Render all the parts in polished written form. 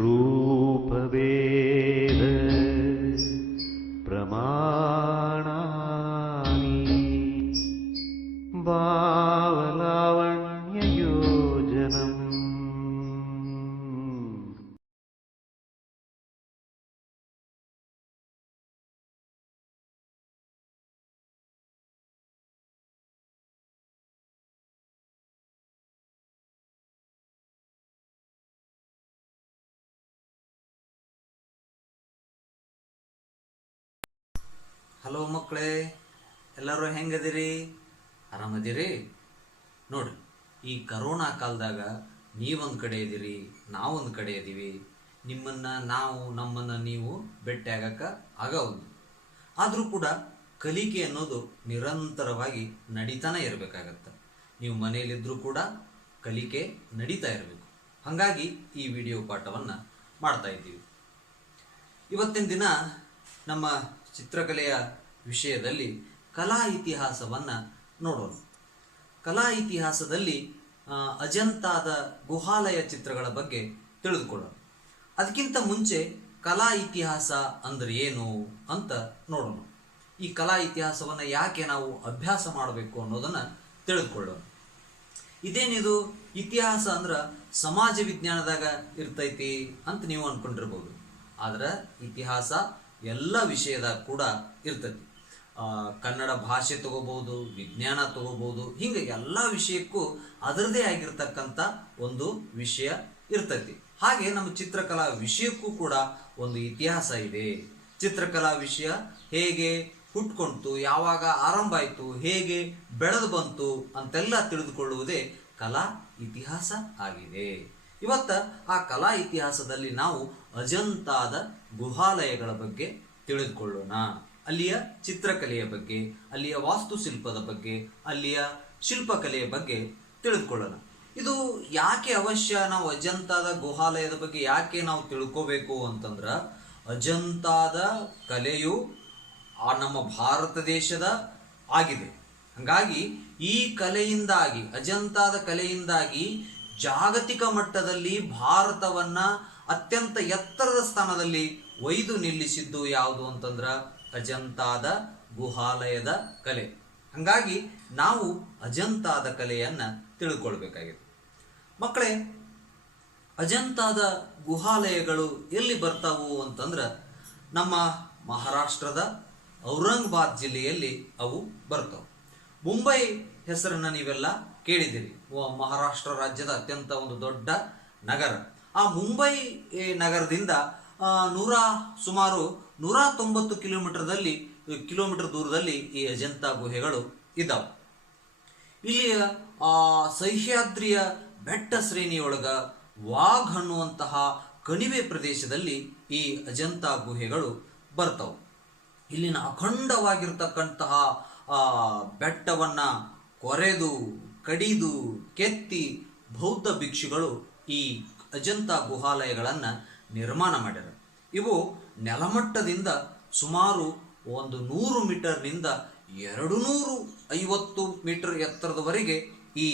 ರೂಪವೇದ ಪ್ರಮಾಣಾನಿ ಭಾವಲಾವಣ್ಯ ಯೋಜನಂ. Hello ಮಕ್ಕಳೇ, ಎಲ್ಲರೂ ಹೆಂಗದಿರಿ? ಆರಾಮದಿರಿ? ನೋಡ್ರಿ, ಈ ಕರೋನಾ ಕಾಲದಾಗ ನೀವೊಂದು ಕಡೆ ಇದ್ದೀರಿ, ನಾವೊಂದು ಕಡೆ ಇದ್ದೀವಿ. ನಮ್ಮನ್ನು ನೀವು ಭೇಟಿ ಆಗಕ್ಕೆ ಆಗವಲ್ದು. ಆದರೂ ಕೂಡ ಕಲಿಕೆ ಅನ್ನೋದು ನಿರಂತರವಾಗಿ ನಡೀತಾನೆ ಇರಬೇಕಾಗತ್ತೆ. ನೀವು ಮನೆಯಲ್ಲಿದ್ದರೂ ಕೂಡ ಕಲಿಕೆ ನಡೀತಾ ಇರಬೇಕು. ಹಾಗಾಗಿ ಈ ವಿಡಿಯೋ ಪಾಠವನ್ನು ಮಾಡ್ತಾ ಇದ್ದೀವಿ. ಇವತ್ತಿನ ದಿನ ನಮ್ಮ ಚಿತ್ರಕಲೆಯ ವಿಷಯದಲ್ಲಿ ಕಲಾ ಇತಿಹಾಸವನ್ನು ನೋಡೋಣ. ಕಲಾ ಇತಿಹಾಸದಲ್ಲಿ ಅಜಂತಾದ ಗುಹಾಲಯ ಚಿತ್ರಗಳ ಬಗ್ಗೆ ತಿಳಿದುಕೊಳ್ಳೋಣ. ಅದಕ್ಕಿಂತ ಮುಂಚೆ ಕಲಾ ಇತಿಹಾಸ ಅಂದ್ರೆ ಏನು ಅಂತ ನೋಡೋಣ. ಈ ಕಲಾ ಇತಿಹಾಸವನ್ನು ಯಾಕೆ ನಾವು ಅಭ್ಯಾಸ ಮಾಡಬೇಕು ಅನ್ನೋದನ್ನು ತಿಳಿದುಕೊಳ್ಳೋಣ. ಇದೇನಿದು ಇತಿಹಾಸ ಅಂದ್ರೆ ಸಮಾಜ ವಿಜ್ಞಾನದಾಗ ಇರ್ತೈತಿ ಅಂತ ನೀವು ಅನ್ಕೊಂಡಿರ್ಬೋದು. ಆದ್ರೆ ಇತಿಹಾಸ ಎಲ್ಲ ವಿಷಯದಾಗ ಕೂಡ ಇರ್ತೈತಿ. ಕನ್ನಡ ಭಾಷೆ ತಗೋಬಹುದು, ವಿಜ್ಞಾನ ತಗೋಬಹುದು, ಹಿಂಗೆ ಎಲ್ಲ ವಿಷಯಕ್ಕೂ ಅದರದೇ ಆಗಿರ್ತಕ್ಕಂಥ ಒಂದು ವಿಷಯ ಇರ್ತೈತಿ. ಹಾಗೆ ನಮ್ಮ ಚಿತ್ರಕಲಾ ವಿಷಯಕ್ಕೂ ಕೂಡ ಒಂದು ಇತಿಹಾಸ ಇದೆ. ಚಿತ್ರಕಲಾ ವಿಷಯ ಹೇಗೆ ಹುಟ್ಕೊಂತು, ಯಾವಾಗ ಆರಂಭ ಆಯಿತು, ಹೇಗೆ ಬೆಳೆದು ಬಂತು ಅಂತೆಲ್ಲ ತಿಳಿದುಕೊಳ್ಳುವುದೇ ಕಲಾ ಇತಿಹಾಸ ಆಗಿದೆ. ಇವತ್ತ ಆ ಕಲಾ ಇತಿಹಾಸದಲ್ಲಿ ನಾವು ಅಜಂತಾದ ಗುಹಾಲಯಗಳ ಬಗ್ಗೆ ತಿಳಿದುಕೊಳ್ಳೋಣ. ಅಲ್ಲಿಯ ಚಿತ್ರಕಲೆಯ ಬಗ್ಗೆ, ಅಲ್ಲಿಯ ವಾಸ್ತುಶಿಲ್ಪದ ಬಗ್ಗೆ, ಅಲ್ಲಿಯ ಶಿಲ್ಪಕಲೆಯ ಬಗ್ಗೆ ತಿಳಿದುಕೊಳ್ಳೋಣ. ಇದು ಯಾಕೆ ಅವಶ್ಯ? ನಾವು ಅಜಂತಾದ ಗುಹಾಲಯದ ಬಗ್ಗೆ ಯಾಕೆ ನಾವು ತಿಳ್ಕೋಬೇಕು ಅಂತಂದ್ರ, ಅಜಂತಾದ ಕಲೆಯು ನಮ್ಮ ಭಾರತ ದೇಶದ ಆಗಿದೆ. ಹಾಗಾಗಿ ಈ ಕಲೆಯಿಂದಾಗಿ, ಅಜಂತಾದ ಕಲೆಯಿಂದಾಗಿ ಜಾಗತಿಕ ಮಟ್ಟದಲ್ಲಿ ಭಾರತವನ್ನ ಅತ್ಯಂತ ಎತ್ತರದ ಸ್ಥಾನದಲ್ಲಿ ಒಯ್ದು ನಿಲ್ಲಿಸಿದ್ದು ಯಾವುದು ಅಂತಂದ್ರ ಅಜಂತಾದ ಗುಹಾಲಯದ ಕಲೆ. ಹಂಗಾಗಿ ನಾವು ಅಜಂತಾದ ಕಲೆಯನ್ನ ತಿಳ್ಕೊಳ್ಬೇಕಾಗಿದೆ. ಮಕ್ಕಳೇ, ಅಜಂತಾದ ಗುಹಾಲಯಗಳು ಎಲ್ಲಿ ಬರ್ತಾವು ಅಂತಂದ್ರ ನಮ್ಮ ಮಹಾರಾಷ್ಟ್ರದ ಔರಂಗಾಬಾದ್ ಜಿಲ್ಲೆಯಲ್ಲಿ ಅವು ಬರ್ತಾವೆ. ಮುಂಬೈ ಹೆಸರನ್ನ ನೀವೆಲ್ಲ ಕೇಳಿದಿರಿ. ಮಹಾರಾಷ್ಟ್ರ ರಾಜ್ಯದ ಅತ್ಯಂತ ಒಂದು ದೊಡ್ಡ ನಗರ. ಆ ಮುಂಬೈ ನಗರದಿಂದ ಸುಮಾರು 190 ಕಿಲೋಮೀಟರ್ ದೂರದಲ್ಲಿ ಈ ಅಜಂತಾ ಗುಹೆಗಳು ಇದ್ದಾವೆ. ಇಲ್ಲಿಯ ಸಹ್ಯಾದ್ರಿಯ ಬೆಟ್ಟ ಶ್ರೇಣಿಯೊಳಗ ವಾಘ್ ಅನ್ನುವಂತಹ ಕಣಿವೆ ಪ್ರದೇಶದಲ್ಲಿ ಈ ಅಜಂತಾ ಗುಹೆಗಳು ಬರ್ತಾವೆ. ಇಲ್ಲಿನ ಅಖಂಡವಾಗಿರ್ತಕ್ಕಂತಹ ಬೆಟ್ಟವನ್ನ ಕೊರೆದು, ಕಡಿದು, ಕೆತ್ತಿ ಬೌದ್ಧ ಭಿಕ್ಷುಗಳು ಈ ಅಜಂತಾ ಗುಹಾಲಯಗಳನ್ನು ನಿರ್ಮಾಣ ಮಾಡ್ಯಾರ. ಇವು ನೆಲಮಟ್ಟದಿಂದ ಸುಮಾರು 100 ಮೀಟರ್ನಿಂದ 250 ಮೀಟರ್ ಎತ್ತರದವರೆಗೆ ಈ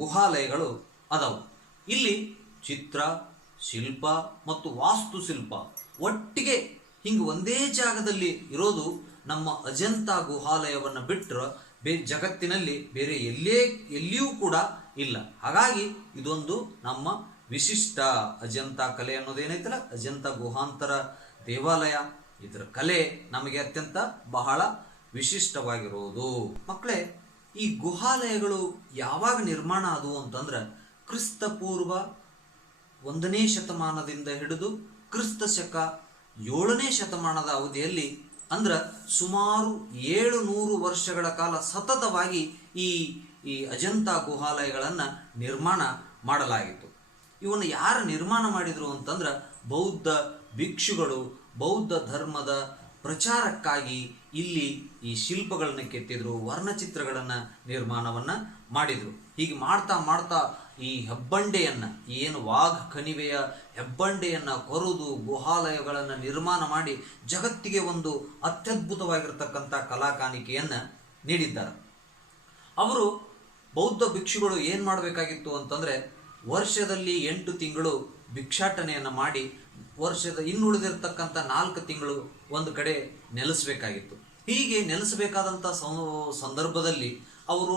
ಗುಹಾಲಯಗಳು ಅದಾವು. ಇಲ್ಲಿ ಚಿತ್ರ, ಶಿಲ್ಪ ಮತ್ತು ವಾಸ್ತುಶಿಲ್ಪ ಒಟ್ಟಿಗೆ ಹಿಂಗೆ ಒಂದೇ ಜಾಗದಲ್ಲಿ ಇರೋದು ನಮ್ಮ ಅಜಂತಾ ಗುಹಾಲಯವನ್ನು ಬಿಟ್ಟರೆ ಜಗತ್ತಿನಲ್ಲಿ ಬೇರೆ ಎಲ್ಲಿಯೂ ಕೂಡ ಇಲ್ಲ. ಹಾಗಾಗಿ ಇದೊಂದು ನಮ್ಮ ವಿಶಿಷ್ಟ ಅಜಂತಾ ಕಲೆ ಅನ್ನೋದೇನೈತಲ್ಲ, ಅಜಂತಾ ಗುಹಾಂತರ ದೇವಾಲಯ, ಇದರ ಕಲೆ ನಮಗೆ ಅತ್ಯಂತ ಬಹಳ ವಿಶಿಷ್ಟವಾಗಿರುವುದು. ಮಕ್ಕಳೇ, ಈ ಗುಹಾಲಯಗಳು ಯಾವಾಗ ನಿರ್ಮಾಣ ಆದವು ಅಂತಂದ್ರೆ ಕ್ರಿಸ್ತ ಪೂರ್ವ 1ನೇ ಶತಮಾನದಿಂದ ಹಿಡಿದು ಕ್ರಿಸ್ತ ಶಕ 7ನೇ ಶತಮಾನದ ಅವಧಿಯಲ್ಲಿ, ಅಂದ್ರೆ ಸುಮಾರು 700 ವರ್ಷಗಳ ಕಾಲ ಸತತವಾಗಿ ಈ ಅಜಂತಾ ಗುಹಾಲಯಗಳನ್ನು ನಿರ್ಮಾಣ ಮಾಡಲಾಗಿತ್ತು. ಇವನ್ನು ಯಾರು ನಿರ್ಮಾಣ ಮಾಡಿದ್ರು ಅಂತಂದ್ರೆ ಬೌದ್ಧ ಭಿಕ್ಷುಗಳು ಬೌದ್ಧ ಧರ್ಮದ ಪ್ರಚಾರಕ್ಕಾಗಿ ಇಲ್ಲಿ ಈ ಶಿಲ್ಪಗಳನ್ನು ಕೆತ್ತಿದ್ರು, ವರ್ಣಚಿತ್ರಗಳನ್ನು ನಿರ್ಮಾಣವನ್ನ ಮಾಡಿದ್ರು. ಹೀಗೆ ಮಾಡ್ತಾ ಮಾಡ್ತಾ ಈ ಹೆಬ್ಬಂಡೆಯನ್ನ, ಏನು ವಾಘ್ ಕಣಿವೆಯ ಹೆಬ್ಬಂಡೆಯನ್ನ ಕೊರೆದು ಗುಹಾಲಯಗಳನ್ನು ನಿರ್ಮಾಣ ಮಾಡಿ ಜಗತ್ತಿಗೆ ಒಂದು ಅತ್ಯದ್ಭುತವಾಗಿರ್ತಕ್ಕಂಥ ಕಲಾಕಾಣಿಕೆಯನ್ನ ನೀಡಿದ್ದಾರೆ. ಅವರು ಬೌದ್ಧ ಭಿಕ್ಷುಗಳು ಏನ್ ಮಾಡಬೇಕಾಗಿತ್ತು ಅಂತಂದ್ರೆ, ವರ್ಷದಲ್ಲಿ 8 ತಿಂಗಳು ಭಿಕ್ಷಾಟನೆಯನ್ನು ಮಾಡಿ ವರ್ಷದ ಇನ್ನುಳಿದಿರ್ತಕ್ಕಂಥ 4 ತಿಂಗಳು ಒಂದು ಕಡೆ ನೆಲೆಸಬೇಕಾಗಿತ್ತು. ಹೀಗೆ ನೆಲೆಸಬೇಕಾದಂಥ ಸಂದರ್ಭದಲ್ಲಿ ಅವರು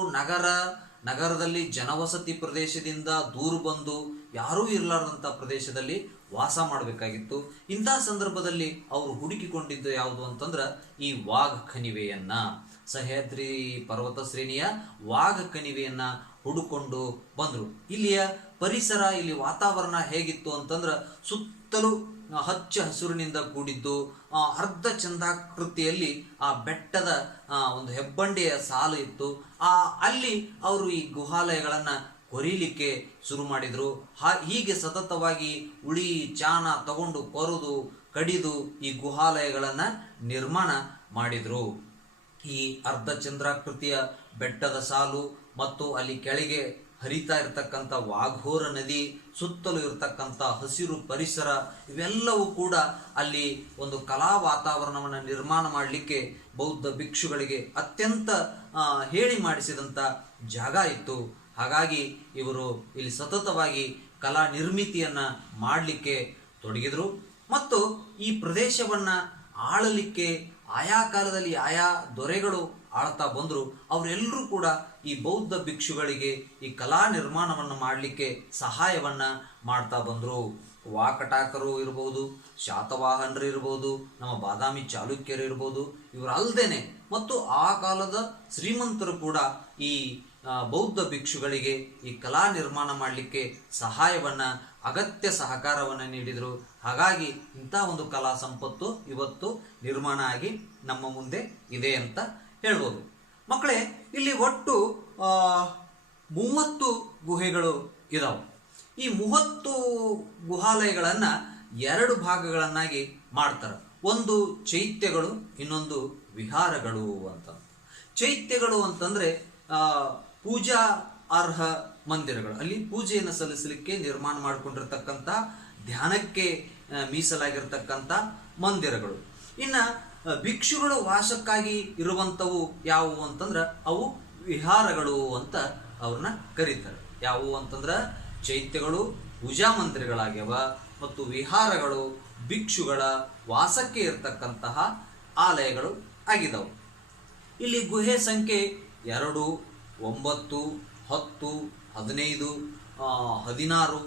ನಗರದಲ್ಲಿ ಜನವಸತಿ ಪ್ರದೇಶದಿಂದ ದೂರ ಬಂದು ಯಾರೂ ಇರಲಾರ್ದಂಥ ಪ್ರದೇಶದಲ್ಲಿ ವಾಸ ಮಾಡಬೇಕಾಗಿತ್ತು. ಇಂಥ ಸಂದರ್ಭದಲ್ಲಿ ಅವರು ಹುಡುಕಿಕೊಂಡಿದ್ದು ಯಾವುದು ಅಂತಂದ್ರೆ ಈ ವಾಘ್ ಕಣಿವೆಯನ್ನ, ಸಹ್ಯಾದ್ರಿ ಪರ್ವತ ಶ್ರೇಣಿಯ ವಾಘ್ ಕಣಿವೆಯನ್ನ ಹುಡುಕೊಂಡು ಬಂದರು. ಇಲ್ಲಿಯ ಪರಿಸರ, ಇಲ್ಲಿ ವಾತಾವರಣ ಹೇಗಿತ್ತು ಅಂತಂದ್ರೆ ಸುತ್ತಲೂ ಹಚ್ಚ ಹಸುರಿನಿಂದ ಕೂಡಿದ್ದು, ಅರ್ಧ ಚಂದಾಕೃತಿಯಲ್ಲಿ ಆ ಬೆಟ್ಟದ ಒಂದು ಹೆಬ್ಬಂಡೆಯ ಸಾಲು ಇತ್ತು. ಅಲ್ಲಿ ಅವರು ಈ ಗುಹಾಲಯಗಳನ್ನ ಕೊರೀಲಿಕ್ಕೆ ಶುರು ಮಾಡಿದ್ರು. ಹೀಗೆ ಸತತವಾಗಿ ಉಳಿ ಚಾನ ತಗೊಂಡು ಕೊರೆದು ಕಡಿದು ಈ ಗುಹಾಲಯಗಳನ್ನ ನಿರ್ಮಾಣ ಮಾಡಿದ್ರು. ಈ ಅರ್ಧ ಚಂದ್ರಾಕೃತಿಯ ಬೆಟ್ಟದ ಸಾಲು ಮತ್ತು ಅಲ್ಲಿ ಕೆಳಗೆ ಹರಿತಾ ಇರತಕ್ಕಂಥ ವಾಘೋರ ನದಿ, ಸುತ್ತಲೂ ಇರತಕ್ಕಂಥ ಹಸಿರು ಪರಿಸರ, ಇವೆಲ್ಲವೂ ಕೂಡ ಅಲ್ಲಿ ಒಂದು ಕಲಾ ವಾತಾವರಣವನ್ನು ನಿರ್ಮಾಣ ಮಾಡಲಿಕ್ಕೆ ಬೌದ್ಧ ಭಿಕ್ಷುಗಳಿಗೆ ಅತ್ಯಂತ ಹೇಳಿ ಮಾಡಿಸಿದಂಥ ಜಾಗ ಇತ್ತು. ಹಾಗಾಗಿ ಇವರು ಇಲ್ಲಿ ಸತತವಾಗಿ ಕಲಾ ನಿರ್ಮಿತಿಯನ್ನ ಮಾಡಲಿಕ್ಕೆ ತೊಡಗಿದ್ರು. ಮತ್ತು ಈ ಪ್ರದೇಶವನ್ನ ಆಳಲಿಕ್ಕೆ ಆಯಾ ಕಾಲದಲ್ಲಿ ಆಯಾ ದೊರೆಗಳು ಆಳ್ತಾ ಬಂದ್ರು. ಅವರೆಲ್ಲರೂ ಕೂಡ ಈ ಬೌದ್ಧ ಭಿಕ್ಷುಗಳಿಗೆ ಈ ಕಲಾ ನಿರ್ಮಾಣವನ್ನು ಮಾಡಲಿಕ್ಕೆ ಸಹಾಯವನ್ನ ಮಾಡ್ತಾ ಬಂದ್ರು. ವಾಕಟಾಕರು ಇರ್ಬೋದು, ಶಾತವಾಹನರು ಇರ್ಬೋದು, ನಮ್ಮ ಬಾದಾಮಿ ಚಾಲುಕ್ಯರು ಇರ್ಬೋದು, ಇವರಲ್ದೇನೆ ಮತ್ತು ಆ ಕಾಲದ ಶ್ರೀಮಂತರು ಕೂಡ ಈ ಬೌದ್ಧ ಭಿಕ್ಷುಗಳಿಗೆ ಈ ಕಲಾ ನಿರ್ಮಾಣ ಮಾಡಲಿಕ್ಕೆ ಸಹಾಯವನ್ನ, ಅಗತ್ಯ ಸಹಕಾರವನ್ನ ನೀಡಿದರು. ಹಾಗಾಗಿ ಇಂಥ ಒಂದು ಕಲಾ ಸಂಪತ್ತು ಇವತ್ತು ನಿರ್ಮಾಣ ಆಗಿ ನಮ್ಮ ಮುಂದೆ ಇದೆ ಅಂತ ಹೇಳ್ಬೋದು. ಮಕ್ಕಳೇ, ಇಲ್ಲಿ ಒಟ್ಟು 30 ಗುಹೆಗಳು ಇದಾವೆ. ಈ 30 ಗುಹಾಲಯಗಳನ್ನ 2 ಭಾಗಗಳನ್ನಾಗಿ ಮಾಡ್ತಾರೆ. ಒಂದು ಚೈತ್ಯಗಳು, ಇನ್ನೊಂದು ವಿಹಾರಗಳು ಅಂತ. ಚೈತ್ಯಗಳು ಅಂತಂದ್ರೆ ಪೂಜಾ ಅರ್ಹ ಮಂದಿರಗಳು, ಅಲ್ಲಿ ಪೂಜೆಯನ್ನು ಸಲ್ಲಿಸಲಿಕ್ಕೆ ನಿರ್ಮಾಣ ಮಾಡಿಕೊಂಡಿರ್ತಕ್ಕಂಥ, ಧ್ಯಾನಕ್ಕೆ ಮೀಸಲಾಗಿರ್ತಕ್ಕಂಥ ಮಂದಿರಗಳು. ಇನ್ನ ಭಿಕ್ಷುಗಳು ವಾಸಕ್ಕಾಗಿ ಇರುವಂಥವು ಯಾವುವು ಅಂತಂದ್ರೆ ಅವು ವಿಹಾರಗಳು ಅಂತ ಅವ್ರನ್ನ ಕರೀತಾರೆ. ಯಾವುವು ಅಂತಂದ್ರ ಚೈತ್ಯಗಳು ಪೂಜಾ ಮಂದಿರಗಳಾಗ್ಯವ, ಮತ್ತು ವಿಹಾರಗಳು ಭಿಕ್ಷುಗಳ ವಾಸಕ್ಕೆ ಇರತಕ್ಕಂತಹ ಆಲಯಗಳು ಆಗಿದವು. ಇಲ್ಲಿ ಗುಹೆ ಸಂಖ್ಯೆ 2, 9, 10, 15, 16,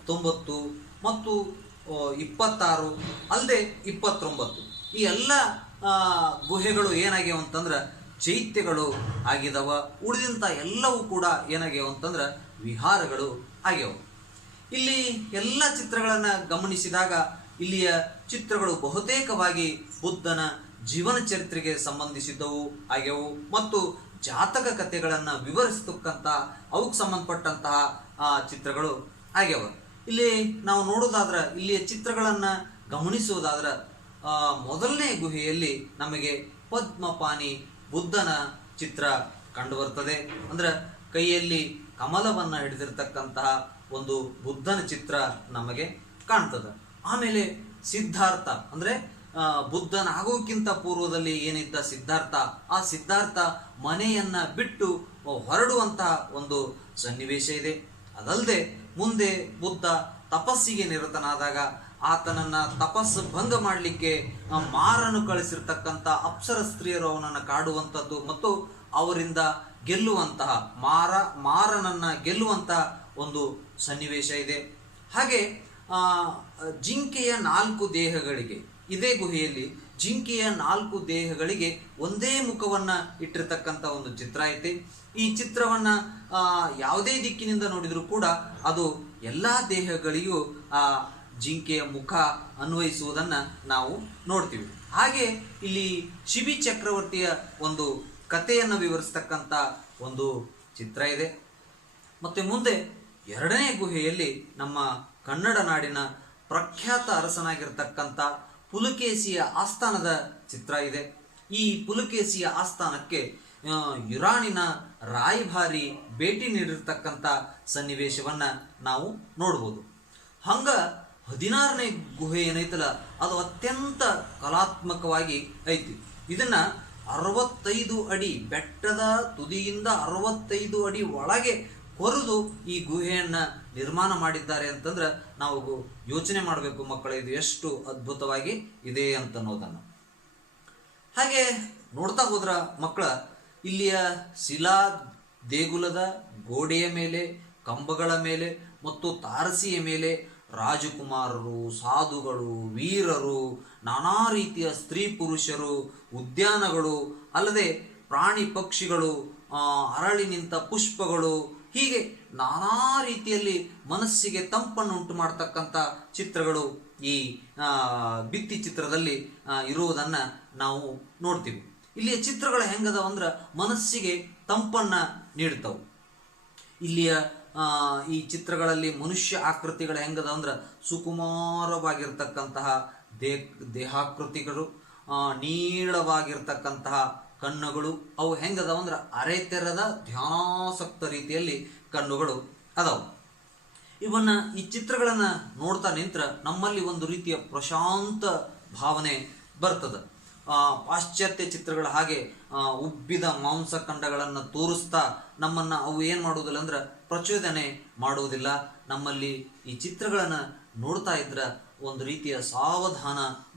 19 ಮತ್ತು 26 ಅಲ್ಲದೆ 29 ಈ ಎಲ್ಲ ಗುಹೆಗಳು ಏನಾಗ್ಯಾವ ಅಂತಂದ್ರೆ ಚೈತ್ಯಗಳು ಆಗಿದವ. ಉಳಿದಂಥ ಎಲ್ಲವೂ ಕೂಡ ಏನಾಗ್ಯಾವ ಅಂತಂದ್ರೆ ವಿಹಾರಗಳು ಆಗ್ಯಾವ. ಇಲ್ಲಿ ಎಲ್ಲ ಚಿತ್ರಗಳನ್ನು ಗಮನಿಸಿದಾಗ ಇಲ್ಲಿಯ ಚಿತ್ರಗಳು ಬಹುತೇಕವಾಗಿ ಬುದ್ಧನ ಜೀವನ ಚರಿತ್ರೆಗೆ ಸಂಬಂಧಿಸಿದ್ದವು ಆಗ್ಯವು ಮತ್ತು ಜಾತಕ ಕಥೆಗಳನ್ನು ವಿವರಿಸತಕ್ಕಂಥ ಅವಕ್ಕೆ ಸಂಬಂಧಪಟ್ಟಂತಹ ಚಿತ್ರಗಳು ಆಗ್ಯವ. ಇಲ್ಲಿ ನಾವು ನೋಡೋದಾದ್ರೆ, ಇಲ್ಲಿಯ ಚಿತ್ರಗಳನ್ನು ಗಮನಿಸುವುದಾದ್ರೆ, ಮೊದಲನೇ ಗುಹೆಯಲ್ಲಿ ನಮಗೆ ಪದ್ಮಪಾಣಿ ಬುದ್ಧನ ಚಿತ್ರ ಕಂಡು ಬರ್ತದೆ. ಅಂದ್ರೆ ಕೈಯಲ್ಲಿ ಕಮಲವನ್ನ ಹಿಡಿದಿರ್ತಕ್ಕಂತಹ ಒಂದು ಬುದ್ಧನ ಚಿತ್ರ ನಮಗೆ ಕಾಣ್ತದೆ. ಆಮೇಲೆ ಸಿದ್ಧಾರ್ಥ ಅಂದ್ರೆ ಬುದ್ಧನ ಆಗೋಕ್ಕಿಂತ ಪೂರ್ವದಲ್ಲಿ ಏನಿದ್ದ ಸಿದ್ಧಾರ್ಥ, ಆ ಸಿದ್ಧಾರ್ಥ ಮನೆಯನ್ನ ಬಿಟ್ಟು ಹೊರಡುವಂತಹ ಒಂದು ಸನ್ನಿವೇಶ ಇದೆ. ಅದಲ್ಲದೆ ಮುಂದೆ ಬುದ್ಧ ತಪಸ್ಸಿಗೆ ನಿರತನಾದಾಗ ಆತನನ್ನ ತಪಸ್ಸು ಭಂಗ ಮಾಡಲಿಕ್ಕೆ ಮಾರನು ಕಳಿಸಿರ್ತಕ್ಕಂಥ ಅಪ್ಸರ ಸ್ತ್ರೀಯರು ಅವನನ್ನು ಕಾಡುವಂಥದ್ದು ಮತ್ತು ಅವರಿಂದ ಗೆಲ್ಲುವಂತಹ ಮಾರನನ್ನ ಗೆಲ್ಲುವಂತಹ ಒಂದು ಸನ್ನಿವೇಶ ಇದೆ. ಹಾಗೆ ಜಿಂಕೆಯ 4 ದೇಹಗಳಿಗೆ, ಇದೇ ಗುಹೆಯಲ್ಲಿ ಜಿಂಕೆಯ 4 ದೇಹಗಳಿಗೆ ಒಂದೇ ಮುಖವನ್ನ ಇಟ್ಟಿರ್ತಕ್ಕಂಥ ಒಂದು ಚಿತ್ರ ಐತೆ. ಈ ಚಿತ್ರವನ್ನ ಯಾವುದೇ ದಿಕ್ಕಿನಿಂದ ನೋಡಿದ್ರು ಕೂಡ ಅದು ಎಲ್ಲಾ ದೇಹಗಳಿಗೂ ಆ ಜಿಂಕೆಯ ಮುಖ ಅನ್ವಯಿಸುವುದನ್ನ ನಾವು ನೋಡ್ತೀವಿ. ಹಾಗೆ ಇಲ್ಲಿ ಶಿಬಿ ಚಕ್ರವರ್ತಿಯ ಒಂದು ಕಥೆಯನ್ನು ವಿವರಿಸ್ತಕ್ಕಂಥ ಒಂದು ಚಿತ್ರ ಇದೆ. ಮತ್ತೆ ಮುಂದೆ 2ನೇ ಗುಹೆಯಲ್ಲಿ ನಮ್ಮ ಕನ್ನಡ ನಾಡಿನ ಪ್ರಖ್ಯಾತ ಅರಸನಾಗಿರ್ತಕ್ಕಂಥ ಪುಲಕೇಶಿಯ ಆಸ್ಥಾನದ ಚಿತ್ರ ಇದೆ. ಈ ಪುಲಕೇಶಿಯ ಆಸ್ಥಾನಕ್ಕೆ ಯುರಾನಿನ ರಾಯಭಾರಿ ಭೇಟಿ ನೀಡಿರ್ತಕ್ಕಂಥ ಸನ್ನಿವೇಶವನ್ನ ನಾವು ನೋಡ್ಬೋದು. ಹಂಗ 16ನೇ ಗುಹೆ ಏನೈತಲ್ಲ ಅದು ಅತ್ಯಂತ ಕಲಾತ್ಮಕವಾಗಿ ಐತಿ. ಇದನ್ನ 65 ಅಡಿ ಬೆಟ್ಟದ ತುದಿಯಿಂದ 65 ಅಡಿ ಒಳಗೆ ಹೊರದು ಈ ಗುಹೆಯನ್ನ ನಿರ್ಮಾಣ ಮಾಡಿದ್ದಾರೆ ಅಂತಂದ್ರೆ ನಾವು ಯೋಚನೆ ಮಾಡಬೇಕು ಮಕ್ಕಳೇ, ಇದು ಎಷ್ಟು ಅದ್ಭುತವಾಗಿ ಇದೆ ಅಂತ ಅನ್ನೋದನ್ನು. ಹಾಗೆ ನೋಡ್ತಾ ಹೋದ್ರ ಮಕ್ಕಳ, ಇಲ್ಲಿಯ ಶಿಲಾ ದೇಗುಲದ ಗೋಡೆಯ ಮೇಲೆ, ಕಂಬಗಳ ಮೇಲೆ ಮತ್ತು ತಾರಸಿಯ ಮೇಲೆ ರಾಜಕುಮಾರರು, ಸಾಧುಗಳು, ವೀರರು, ನಾನಾ ರೀತಿಯ ಸ್ತ್ರೀ ಪುರುಷರು, ಉದ್ಯಾನಗಳು, ಅಲ್ಲದೆ ಪ್ರಾಣಿ ಪಕ್ಷಿಗಳು, ಅರಳಿ ನಿಂತ ಪುಷ್ಪಗಳು, ಹೀಗೆ ನಾನಾ ರೀತಿಯಲ್ಲಿ ಮನಸ್ಸಿಗೆ ತಂಪನ್ನು ಉಂಟು ಮಾಡತಕ್ಕಂಥ ಚಿತ್ರಗಳು ಈ ಭಿತ್ತಿ ಚಿತ್ರದಲ್ಲಿ ಇರುವುದನ್ನ ನಾವು ನೋಡ್ತೀವಿ. ಇಲ್ಲಿಯ ಚಿತ್ರಗಳು ಹೆಂಗದವ ಅಂದ್ರೆ ಮನಸ್ಸಿಗೆ ತಂಪನ್ನ ನೀಡ್ತಾವು. ಇಲ್ಲಿಯ ಈ ಚಿತ್ರಗಳಲ್ಲಿ ಮನುಷ್ಯ ಆಕೃತಿಗಳು ಹೆಂಗದ ಅಂದ್ರೆ ಸುಕುಮಾರವಾಗಿರ್ತಕ್ಕಂತಹ ದೇಹಾಕೃತಿಗಳು, ನೀಳವಾಗಿರ್ತಕ್ಕಂತಹ ಕಣ್ಣುಗಳು, ಅವು ಹೆಂಗದವ ಅಂದ್ರೆ ಅರೆತೆರದ ಧ್ಯಾನಾಸಕ್ತ ರೀತಿಯಲ್ಲಿ ಕಣ್ಣುಗಳು ಅದಾವು. ಇವನ್ನ ಈ ಚಿತ್ರಗಳನ್ನ ನೋಡ್ತಾ ನಿಂತ್ರ ನಮ್ಮಲ್ಲಿ ಒಂದು ರೀತಿಯ ಪ್ರಶಾಂತ ಭಾವನೆ ಬರ್ತದ. ಪಾಶ್ಚಾತ್ಯ ಚಿತ್ರಗಳ ಹಾಗೆ ಉಬ್ಬಿದ ಮಾಂಸಖಂಡಗಳನ್ನು ತೋರಿಸ್ತಾ ನಮ್ಮನ್ನ ಅವು ಏನ್ ಮಾಡುವುದಿಲ್ಲ ಅಂದ್ರೆ ಪ್ರಚೋದನೆ ಮಾಡುವುದಿಲ್ಲ. ನಮ್ಮಲ್ಲಿ ಈ ಚಿತ್ರಗಳನ್ನ ನೋಡ್ತಾ ಇದ್ರ ಒಂದು ರೀತಿಯ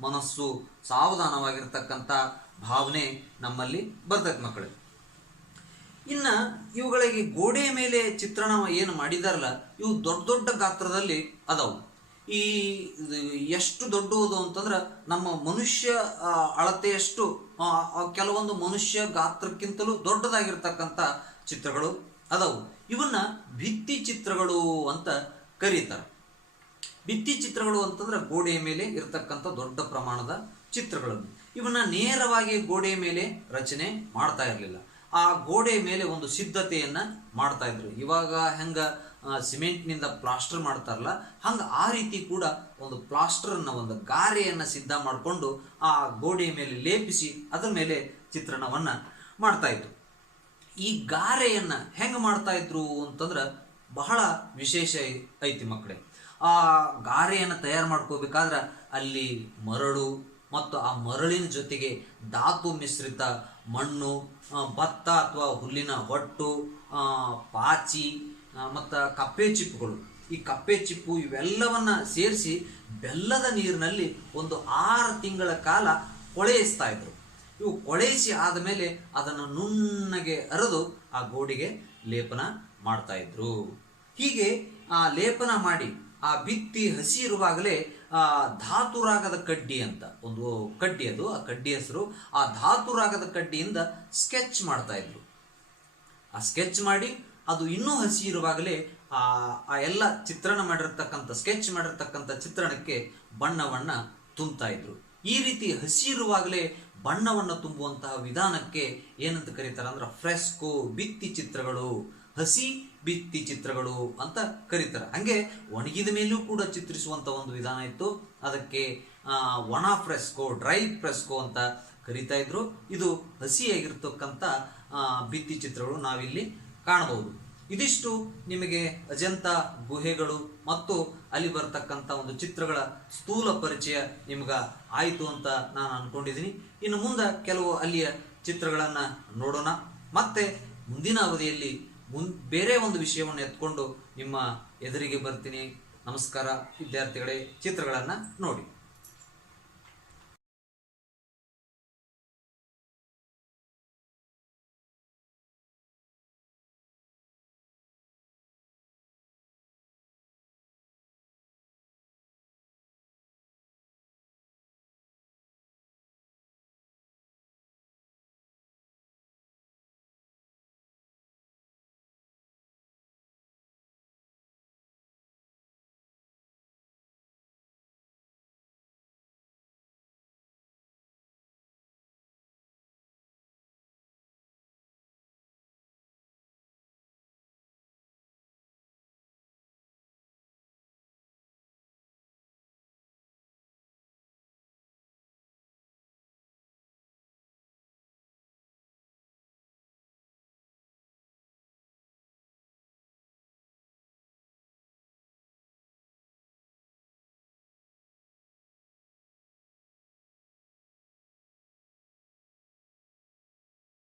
ಮನಸ್ಸು ಸಾವಧಾನವಾಗಿರ್ತಕ್ಕಂಥ ಭಾವನೆ ನಮ್ಮಲ್ಲಿ ಬರ್ತೈತೆ ಮಕ್ಕಳೇ. ಇನ್ನ ಇವುಗಳಿಗೆ ಗೋಡೆಯ ಮೇಲೆ ಚಿತ್ರಣ ಏನು ಮಾಡಿದಾರಲ್ಲ, ಇವು ದೊಡ್ಡ ದೊಡ್ಡ ಗಾತ್ರದಲ್ಲಿ ಅದಾವು. ಈ ಎಷ್ಟು ದೊಡ್ಡದು ಅಂತಂದ್ರೆ ನಮ್ಮ ಮನುಷ್ಯ ಅಳತೆಯಷ್ಟು, ಕೆಲವೊಂದು ಮನುಷ್ಯ ಗಾತ್ರಕ್ಕಿಂತಲೂ ದೊಡ್ಡದಾಗಿರ್ತಕ್ಕಂಥ ಚಿತ್ರಗಳು ಅದಾವು. ಇವನ್ನ ಭಿತ್ತಿ ಚಿತ್ರಗಳು ಅಂತ ಕರೀತಾರೆ. ಭಿತ್ತಿ ಚಿತ್ರಗಳು ಅಂತಂದ್ರೆ ಗೋಡೆಯ ಮೇಲೆ ಇರತಕ್ಕಂಥ ದೊಡ್ಡ ಪ್ರಮಾಣದ ಚಿತ್ರಗಳನ್ನು. ಇವನ್ನ ನೇರವಾಗಿ ಗೋಡೆಯ ಮೇಲೆ ರಚನೆ ಮಾಡ್ತಾ ಇರಲಿಲ್ಲ. ಆ ಗೋಡೆಯ ಮೇಲೆ ಒಂದು ಸಿದ್ಧತೆಯನ್ನ ಮಾಡ್ತಾ ಇದ್ರು. ಇವಾಗ ಹೆಂಗ ಸಿಮೆಂಟ್ನಿಂದ ಪ್ಲಾಸ್ಟರ್ ಮಾಡ್ತಾರಲ್ಲ, ಹಂಗ ಆ ರೀತಿ ಕೂಡ ಒಂದು ಪ್ಲಾಸ್ಟರ್ನ, ಒಂದು ಗಾರೆಯನ್ನ ಸಿದ್ಧ ಮಾಡಿಕೊಂಡು ಆ ಗೋಡೆಯ ಮೇಲೆ ಲೇಪಿಸಿ ಅದರ ಮೇಲೆ ಚಿತ್ರಣವನ್ನ ಮಾಡ್ತಾ ಇದ್ರು. ಈ ಗಾರೆಯನ್ನ ಹೆಂಗ ಮಾಡ್ತಾ ಇದ್ರು ಅಂತಂದ್ರೆ ಬಹಳ ವಿಶೇಷ ಐತಿ ಮಕ್ಕಳೇ. ಆ ಗಾರೆಯನ್ನು ತಯಾರು ಮಾಡ್ಕೋಬೇಕಾದ್ರೆ ಅಲ್ಲಿ ಮರಳು ಮತ್ತು ಆ ಮರಳಿನ ಜೊತೆಗೆ ಧಾತು ಮಿಶ್ರಿತ ಮಣ್ಣು, ಭತ್ತ ಅಥವಾ ಹುಲ್ಲಿನ ಹೊಟ್ಟು, ಪಾಚಿ ಮತ್ತು ಕಪ್ಪೆ ಚಿಪ್ಪುಗಳು, ಈ ಕಪ್ಪೆ ಚಿಪ್ಪು ಇವೆಲ್ಲವನ್ನ ಸೇರಿಸಿ ಬೆಲ್ಲದ ನೀರಿನಲ್ಲಿ ಒಂದು 6 ತಿಂಗಳ ಕಾಲ ಕೊಳೆಯಿಸ್ತಾ ಇದ್ರು. ಇವು ಕೊಳೆಯಿಸಿ ಆದಮೇಲೆ ಅದನ್ನು ನುಣ್ಣಗೆ ಅರೆದು ಆ ಗೋಡೆಗೆ ಲೇಪನ ಮಾಡ್ತಾ ಇದ್ರು. ಹೀಗೆ ಆ ಲೇಪನ ಮಾಡಿ ಆ ಭಿತ್ತಿ ಹಸಿ ಇರುವಾಗಲೇ ಧಾತುರಾಗದ ಕಡ್ಡಿ ಅಂತ ಒಂದು ಕಡ್ಡಿ, ಅದು ಆ ಕಡ್ಡಿ ಹೆಸರು. ಆ ಧಾತುರಾಗದ ಕಡ್ಡಿಯಿಂದ ಸ್ಕೆಚ್ ಮಾಡ್ತಾ ಇದ್ರು. ಆ ಸ್ಕೆಚ್ ಮಾಡಿ ಅದು ಇನ್ನೂ ಹಸಿ ಇರುವಾಗಲೇ ಆ ಎಲ್ಲ ಚಿತ್ರಣ ಮಾಡಿರ್ತಕ್ಕಂಥ ಸ್ಕೆಚ್ ಮಾಡಿರ್ತಕ್ಕಂಥ ಚಿತ್ರಣಕ್ಕೆ ಬಣ್ಣವನ್ನ ತುಂಬುತ್ತಾ ಇದ್ರು. ಈ ರೀತಿ ಹಸಿ ಇರುವಾಗಲೇ ಬಣ್ಣವನ್ನು ತುಂಬುವಂತಹ ವಿಧಾನಕ್ಕೆ ಏನಂತ ಕರೀತಾರೆ ಅಂದ್ರೆ ಫ್ರೆಸ್ಕೋ, ಭಿತ್ತಿ ಚಿತ್ರಗಳು, ಹಸಿ ಭಿತ್ತಿ ಚಿತ್ರಗಳು ಅಂತ ಕರೀತಾರೆ. ಹಂಗೆ ಒಣಗಿದ ಮೇಲೂ ಕೂಡ ಚಿತ್ರಿಸುವಂತ ಒಂದು ವಿಧಾನ ಇತ್ತು. ಅದಕ್ಕೆ ಒಣ ಫ್ರೆಸ್ಕೋ, ಡ್ರೈ ಫ್ರೆಸ್ಕೋ ಅಂತ ಕರೀತಾ ಇದ್ರು. ಇದು ಹಸಿಯಾಗಿರ್ತಕ್ಕಂಥ ಭಿತ್ತಿ ಚಿತ್ರಗಳು ನಾವಿಲ್ಲಿ ಕಾಣಬಹುದು. ಇದಿಷ್ಟು ನಿಮಗೆ ಅಜಂತ ಗುಹೆಗಳು ಮತ್ತು ಅಲ್ಲಿ ಬರ್ತಕ್ಕಂಥ ಒಂದು ಚಿತ್ರಗಳ ಸ್ಥೂಲ ಪರಿಚಯ ನಿಮ್ಗ ಆಯಿತು ಅಂತ ನಾನು ಅನ್ಕೊಂಡಿದ್ದೀನಿ. ಇನ್ನು ಮುಂದೆ ಕೆಲವು ಅಲ್ಲಿಯ ಚಿತ್ರಗಳನ್ನ ನೋಡೋಣ. ಮತ್ತೆ ಮುಂದಿನ ಅವಧಿಯಲ್ಲಿ ಬೇರೆ ಒಂದು ವಿಷಯವನ್ನು ಎತ್ಕೊಂಡು ನಿಮ್ಮ ಎದುರಿಗೆ ಬರ್ತೀನಿ. ನಮಸ್ಕಾರ ವಿದ್ಯಾರ್ಥಿಗಳೇ, ಚಿತ್ರಗಳನ್ನ ನೋಡಿ.